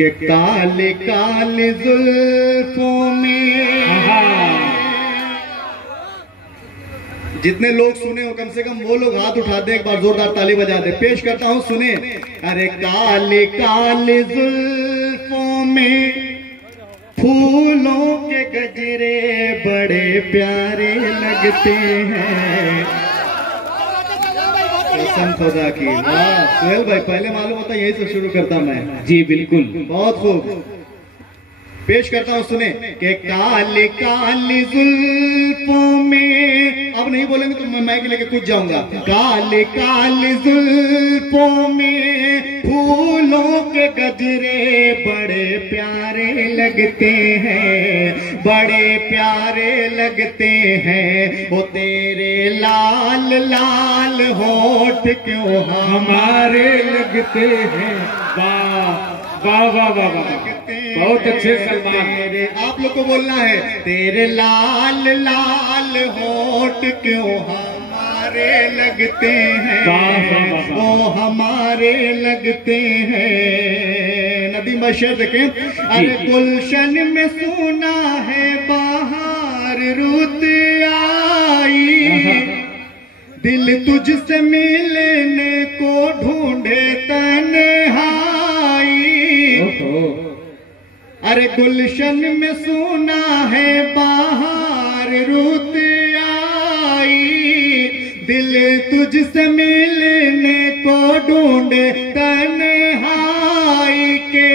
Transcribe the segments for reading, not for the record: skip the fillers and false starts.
के काले काले जुल्फों में। जितने लोग सुने हो कम से कम वो लोग हाथ उठा दे, एक बार जोरदार ताली बजा दे। पेश करता हूं, सुने। अरे काले काले जुल्फों में फूलों के गजरे बड़े प्यारे लगते हैं। कसम खुदा की। वाह सुहेल भाई, पहले मालूम होता यही से शुरू करता मैं। जी बिल्कुल, बहुत खूब। पेश करता हूं, सुने। के काले काले जुल्फों में, अब नहीं बोलेंगे तो मैं माइक लेके कूद जाऊंगा। काले काले जुल्फों में फूलों के गजरे बड़े प्यारे लगते हैं, बड़े प्यारे लगते हैं। वो तेरे लाल लाल होठ क्यों हमारे लगते हैं। वाह वाह वाह वाह वाह, बहुत अच्छे सलमान। तेरे, आप लोग को बोलना है, तेरे लाल लाल होठ क्यों हमारे लगते हैं, वो हमारे लगते हैं। नदी मशर देखें। अरे गुलशन में सुना है बाहर रुत आई, दिल तुझसे मिलने को ढूंढे तन्हाई। अरे गुलशन में सुना है बाहर रुत आई, दिल तुझसे मिलने को ढूंढे तन्हाई के,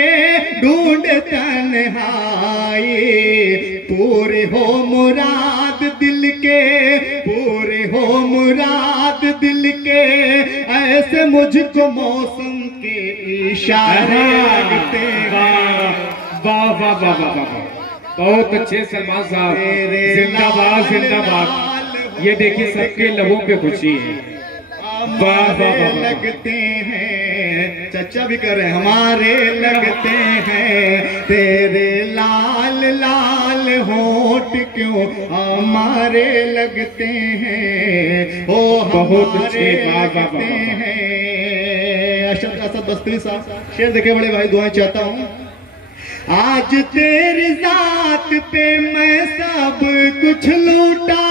ढूंढ तन्हाई। पूरे हो मुराद दिल के, पूरे हो मुराद दिल के, ऐसे मुझको मौसम के इशारे लगते हैं। वाह वाह वाह वाह वाह, बहुत अच्छे सलमान साहब, जिंदाबाद जिंदाबाद। ये देखिए सबके लबों पे खुशी है। वाह वाह वाह, लगते हैं, चचा भी कर रहे हैं, हमारे लगते हैं। तेरे लाल लाल होठ क्यों हमारे लगते हैं, ओ बहुत अच्छे। वाह वाह वाह हैं। असद बस्ती साहब शेर देखे बड़े भाई, दुआएं चाहता हूँ। आज तेरी जात पे मैं सब कुछ लुटा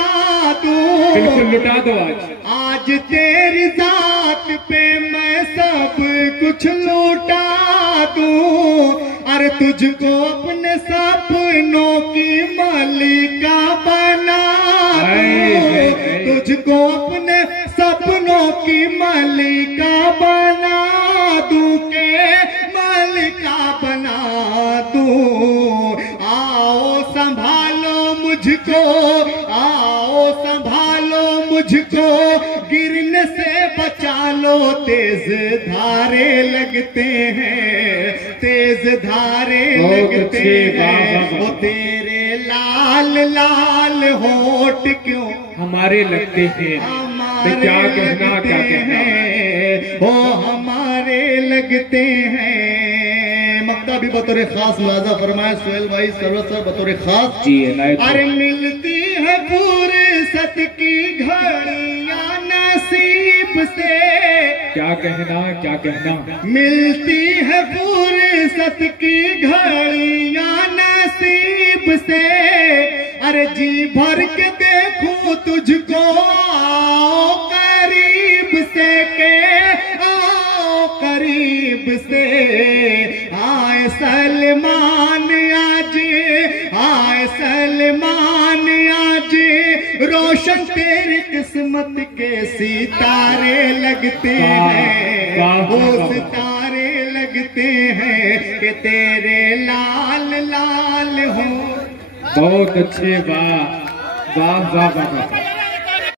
दूं, बिल्कुल लुटा दो आज तेरी जात पे मैं सब कुछ लुटा दूं। अरे तुझको अपने सपनों की मालिका बना दूं, तुझको अपने सपनों की मालिका बना दूं, के मालिका बना दूं। आओ संभालो मुझको, आओ संभालो मुझको, गिरने से बचा लो। तेज धारे लगते हैं, तेज धारे लगते हैं। वो तेरे लाल लाल होठ क्यों हमारे लगते हैं। क्या कहना क्या कहना, वो हमारे लगते हैं। मक्ता भी बतौर खास लाजा फरमाए सुहेल भाई, सर्वस्व बतौर खास। जी अरे मिलती है फुर्सत की घड़ियां नसीब से, क्या कहना क्या कहना, मिलती है फुर्सत की घड़ियां नसीब से। अरे जी भर के देखूं तुझको, आओ करीब से, के आओ करीब से। आए सलमान आज, आए सलमान आज, रोशन तेरी किस्मत के सितारे लगते हैं, वो सितारे लगते हैं कि तेरे लाल लाल हो। बहुत अच्छे। वाह वाह वाह वाह।